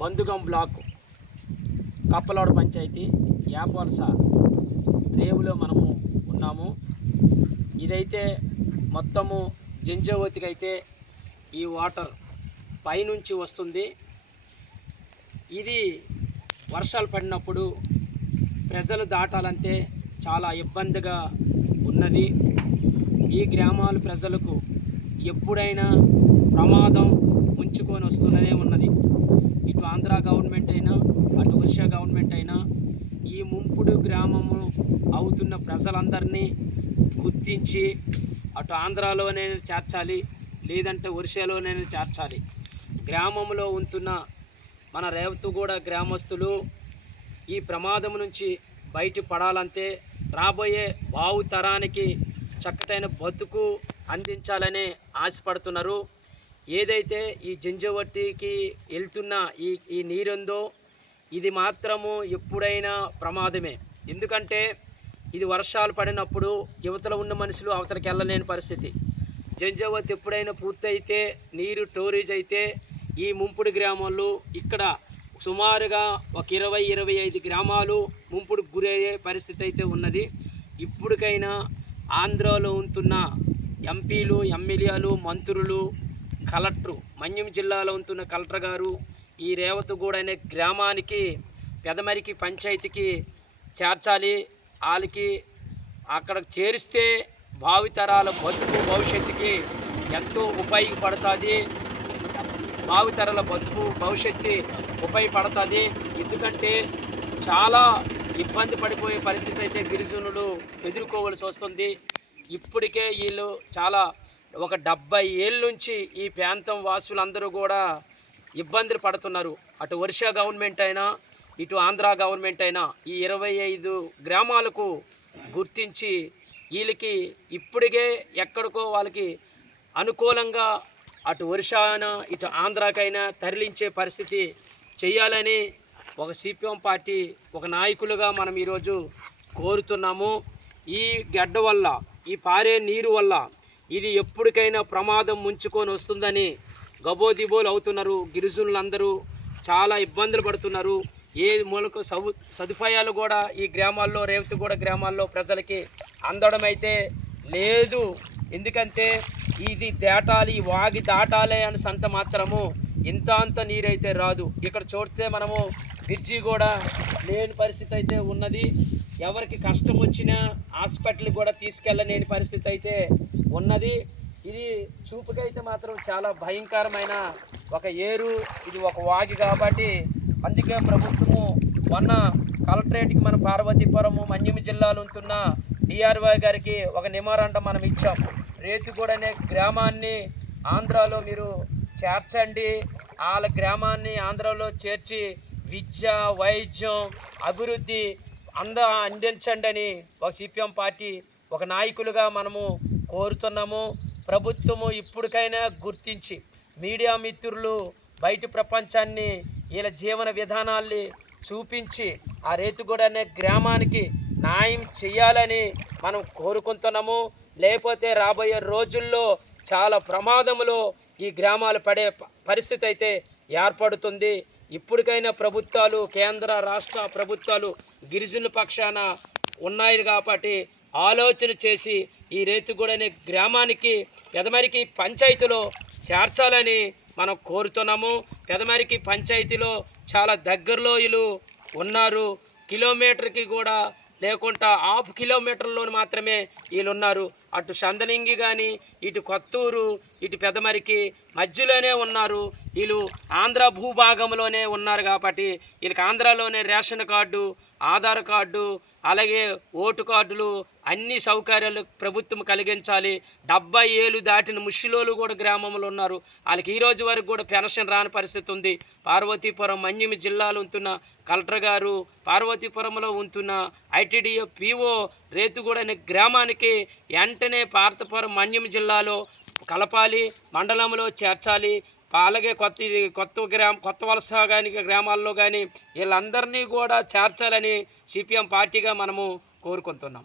బందుగం black కప్పలోడ panchayat యాపవలస రేవులో మనము ఉన్నాము. ఇదైతే మొత్తము జంజావతికి అయితే ఈ వాటర్ పైనుంచి వస్తుంది. ఇది వర్షాలు పడినప్పుడు ప్రజలు దాటాలంటే చాలా ఇబ్బందిగా ఉన్నది. ఈ గ్రామాల ప్రజలకు ఎప్పుడైనా ప్రమాదం ముంచుకొని వస్తూనే ఉన్నది ఇటు ఆంధ్ర గవర్నమెంట్ అయినా అటు గవర్నమెంట్ అయినా ఈ ముంపుడు గ్రామము అవుతున్న ప్రజలందరినీ గుర్తించి అటు ఆంధ్రాలోనే చేర్చాలి లేదంటే ఒరిస్సాలోనే చేర్చాలి. గ్రామంలో ఉంటున్న మన రేవతిగూడ గ్రామస్తులు ఈ ప్రమాదం నుంచి బయట పడాలంటే రాబోయే బావు తరానికి చక్కటైన బతుకు అందించాలని ఆశపడుతున్నారు. ఏదైతే ఈ జంజవట్టికి వెళ్తున్న ఈ ఈ నీరుందో ఇది మాత్రము ఎప్పుడైనా ప్రమాదమే. ఎందుకంటే ఇది వర్షాలు పడినప్పుడు యువతలో ఉన్న మనుషులు అవతలకి వెళ్ళలేని పరిస్థితి. జంజావత్ ఎప్పుడైనా పూర్తయితే నీరు టోరేజ్ అయితే ఈ ముంపుడు గ్రామాలు ఇక్కడ సుమారుగా ఒక ఇరవై ఇరవై ఐదు గ్రామాలు ముంపుడు గురయ్యే పరిస్థితి అయితే ఉన్నది. ఇప్పటికైనా ఆంధ్రాలో ఉంటున్న ఎంపీలు ఎమ్మెల్యేలు మంత్రులు కలెక్టరు మన్యం జిల్లాలో ఉంటున్న కలెక్టర్ గారు ఈ రేవతగూడ అనే గ్రామానికి పెదమరికి పంచాయతీకి చేర్చాలి. వాళ్ళకి అక్కడ చేరిస్తే భావితరాల బతుకు భవిష్యత్తుకి ఎంతో ఉపయోగపడుతుంది. భావితరాల బతుకు భవిష్యత్తు ఉపయోగపడుతుంది. ఎందుకంటే చాలా ఇబ్బంది పడిపోయే పరిస్థితి అయితే గిరిజనులు ఎదుర్కోవలసి వస్తుంది. ఇప్పటికే వీళ్ళు చాలా ఒక డెబ్బై ఏళ్ళ నుంచి ఈ ప్రాంతం వాసులందరూ కూడా ఇబ్బందులు పడుతున్నారు. అటు ఒరిషా గవర్నమెంట్ అయినా ఇటు ఆంధ్ర గవర్నమెంట్ అయినా ఈ ఇరవై ఐదు గ్రామాలకు గుర్తించి వీళ్ళకి ఇప్పటికే ఎక్కడికో వాళ్ళకి అనుకూలంగా అటు ఒరిషా అయినా ఇటు ఆంధ్రాకైనా తరలించే పరిస్థితి చేయాలని ఒక సిపిఎం పార్టీ ఒక నాయకులుగా మనం ఈరోజు కోరుతున్నాము. ఈ గడ్డ వల్ల ఈ పారే నీరు వల్ల ఇది ఎప్పటికైనా ప్రమాదం ముంచుకొని వస్తుందని గబోదిబోలు అవుతున్నారు. గిరిజనులందరూ చాలా ఇబ్బందులు పడుతున్నారు. ఏ మూలకు సౌ సదుపాయాలు కూడా ఈ గ్రామాల్లో రేవతిగూడ గ్రామాల్లో ప్రజలకి అందడం అయితే లేదు. ఎందుకంటే ఇది దాటాలి వాగి దాటాలి అని సంత మాత్రము ఇంత అంత నీరైతే రాదు. ఇక్కడ చూస్తే మనము బ్రిడ్జి కూడా లేని పరిస్థితి అయితే ఉన్నది. ఎవరికి కష్టం వచ్చినా హాస్పిటల్ కూడా తీసుకెళ్ళలేని పరిస్థితి అయితే ఉన్నది. ఇది చూపుకైతే మాత్రం చాలా భయంకరమైన ఒక ఏరు ఇది ఒక వాగి కాబట్టి అందుకే ప్రభుత్వము మొన్న కలెక్టరేట్కి మన పార్వతీపురము మన్యం జిల్లాలో ఉంటున్న డిఆర్వై గారికి ఒక నిమారాండం మనం ఇచ్చాం. రేతుగూడ అనే గ్రామాన్ని ఆంధ్రాలో మీరు చేర్చండి. వాళ్ళ గ్రామాన్ని ఆంధ్రాలో చేర్చి విద్య వైద్యం అభివృద్ధి అంద అందించండి అని ఒక సిపిఎం పార్టీ ఒక నాయకులుగా మనము కోరుతున్నాము. ప్రభుత్వము ఇప్పటికైనా గుర్తించి మీడియా మిత్రులు బయట ప్రపంచాన్ని వీళ్ళ జీవన విధానాల్ని చూపించి ఆ రేతుగూడ అనే గ్రామానికి న్యాయం చేయాలని మనం కోరుకుంటున్నాము. లేకపోతే రాబోయే రోజుల్లో చాలా ప్రమాదములో ఈ గ్రామాలు పడే పరిస్థితి అయితే ఏర్పడుతుంది. ఇప్పటికైనా ప్రభుత్వాలు కేంద్ర రాష్ట్ర ప్రభుత్వాలు గిరిజనుల పక్షాన ఉన్నాయి కాబట్టి ఆలోచన చేసి ఈ రేతుగూడ అనే గ్రామానికి పెదమరికి పంచాయతీలో చేర్చాలని మనం కోరుతున్నాము. పెదమరికి పంచాయతీలో చాలా దగ్గరలో వీళ్ళు ఉన్నారు. కిలోమీటర్కి కూడా లేకుండా హాఫ్ కిలోమీటర్లో మాత్రమే వీళ్ళు ఉన్నారు. అటు సందలింగి కానీ ఇటు కొత్తూరు ఇటు పెదమరికి మధ్యలోనే ఉన్నారు. వీళ్ళు ఆంధ్ర భూభాగంలోనే ఉన్నారు కాబట్టి వీళ్ళకి ఆంధ్రాలోనే రేషన్ కార్డు ఆధార్ కార్డు అలాగే ఓటు కార్డులు అన్ని సౌకర్యాలు ప్రభుత్వం కలిగించాలి. డెబ్బై ఏళ్ళు దాటిన ముషిలోలు కూడా గ్రామంలో ఉన్నారు. వాళ్ళకి ఈ రోజు వరకు కూడా పెన్షన్ రాని పరిస్థితి ఉంది. పార్వతీపురం మన్యం జిల్లాలో ఉంటున్న కలెక్టర్ గారు పార్వతీపురంలో ఉంటున్న ఐటీడీఓ పీఓ రేతుగూడ అనే గ్రామానికి వెంటనే పార్తపురం మన్యం జిల్లాలో కలపాలి మండలంలో చేర్చాలి. అలాగే కొత్త కొత్త గ్రామ కొత్త వలస కానీ గ్రామాల్లో కానీ వీళ్ళందరినీ కూడా చేర్చాలని సిపిఎం పార్టీగా మనము కోరుకుంటున్నాం.